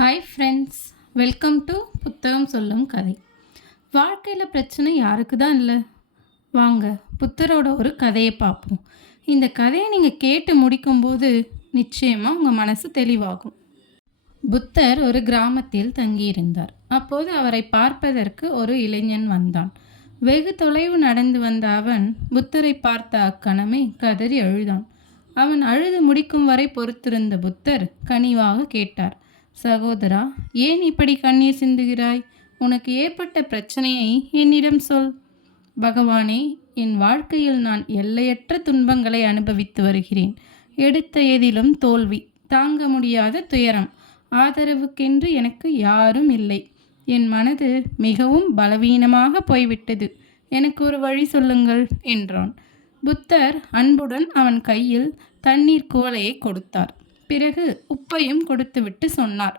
Hi friends welcome to புத்தகம் சொல்லும் கதை வாழ்க்கையில் பிரச்சனை யாருக்கு தான் இல்லை? வாங்க புத்தரோட ஒரு கதையை பார்ப்போம். இந்த கதையை நீங்கள் கேட்டு முடிக்கும்போது நிச்சயமாக உங்கள் மனசு தெளிவாகும். புத்தர் ஒரு கிராமத்தில் தங்கியிருந்தார். அப்போது அவரை பார்ப்பதற்கு ஒரு இளைஞன் வந்தான். வெகு தொலைவு நடந்து வந்த அவன் புத்தரை பார்த்த அக்கணமே கதறி அழுதான். அவன் அழுது முடிக்கும் வரை பொறுத்திருந்த புத்தர் கனிவாக கேட்டார். சகோதரா ஏன் இப்படி கண்ணீர் சிந்துகிறாய்? உனக்கு ஏற்பட்ட பிரச்சனையை என்னிடம் சொல். பகவானே என் வாழ்க்கையில் நான் எல்லையற்ற துன்பங்களை அனுபவித்து வருகிறேன். எடுத்த எதிலும் தோல்வி தாங்க முடியாத துயரம் ஆதரவுக்கென்று எனக்கு யாரும் இல்லை. என் மனது மிகவும் பலவீனமாக போய்விட்டது. எனக்கு ஒரு வழி சொல்லுங்கள் என்றான். புத்தர் அன்புடன் அவன் கையில் தண்ணீர் குவளையை கொடுத்தார். பிறகு உப்பையும் கொடுத்துவிட்டு சொன்னார்.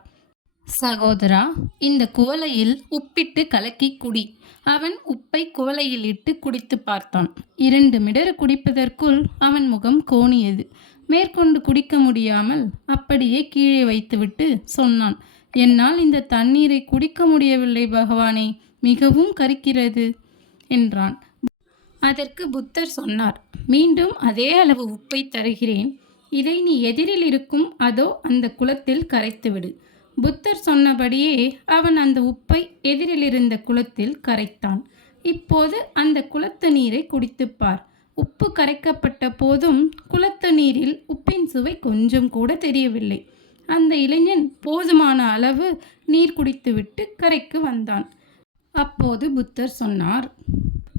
சகோதரா இந்த குவளையில் உப்பிட்டு கலக்கி குடி. அவன் உப்பை குவளையில் இட்டு குடித்து பார்த்தான். இரண்டு மிடறு குடிப்பதற்குள் அவன் முகம் கோணியது. மேற்கொண்டு குடிக்க முடியாமல் அப்படியே கீழே வைத்துவிட்டு சொன்னான் என்னால் இந்த தண்ணீரை குடிக்க முடியவில்லை பகவானே மிகவும் கரிக்கிறது என்றான். அதற்கு புத்தர் சொன்னார் மீண்டும் அதே அளவு உப்பை தருகிறேன். இதை நீ எதிரில் இருக்கும் அதோ அந்த குளத்தில் கரைத்துவிடு. புத்தர் சொன்னபடியே அவன் அந்த உப்பை எதிரில் இருந்த குளத்தில் கரைத்தான். இப்போது அந்த குளத்து நீரை குடித்துப்பார் உப்பு கரைக்கப்பட்ட போதும் குளத்து நீரில் உப்பின் சுவை கொஞ்சம் கூட தெரியவில்லை. அந்த இளைஞன் போதுமான அளவு நீர் குடித்துவிட்டு கரைக்கு வந்தான். அப்போது புத்தர் சொன்னார்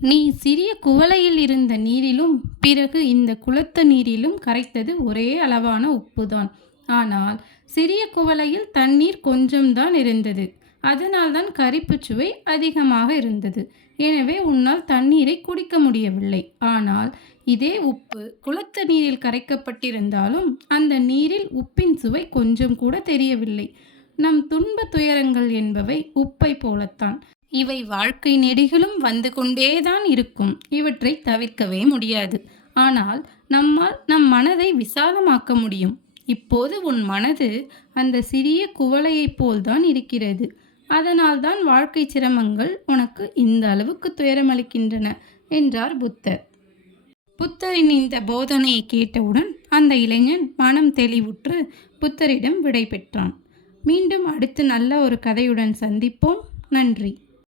நீ சிறிய குவளையில் இருந்த நீரிலும் பிறகு இந்த குளத்து நீரிலும் கரைத்தது ஒரே அளவான உப்புதான். ஆனால் சிறிய குவளையில் தண்ணீர் கொஞ்சம்தான் இருந்தது. அதனால்தான் கரிப்புச் சுவை அதிகமாக இருந்தது. எனவே உன்னால் தண்ணீரை குடிக்க முடியவில்லை. ஆனால் இதே உப்பு குளத்து நீரில் கரைக்கப்பட்டிருந்தாலும் அந்த நீரில் உப்பின் சுவை கொஞ்சம் கூட தெரியவில்லை. நம் துன்ப துயரங்கள் என்பவை உப்பை போலத்தான். இவை வாழ்க்கை நெடிகளும் வந்து கொண்டேதான் இருக்கும். இவற்றை தவிர்க்கவே முடியாது. ஆனால் நம்மால் நம் மனதை விசாலமாக்க முடியும். இப்போது உன் மனது அந்த சிறிய குவளையைப் போல்தான் இருக்கிறது. அதனால்தான் வாழ்க்கை சிரமங்கள் உனக்கு இந்த அளவுக்கு துயரமளிக்கின்றன என்றார் புத்தர். புத்தரின் இந்த போதனையை கேட்டவுடன் அந்த இளைஞன் மனம் தெளிவுற்று புத்தரிடம் விடை பெற்றான். மீண்டும் அடுத்து நல்ல ஒரு கதையுடன் சந்திப்போம். நன்றி.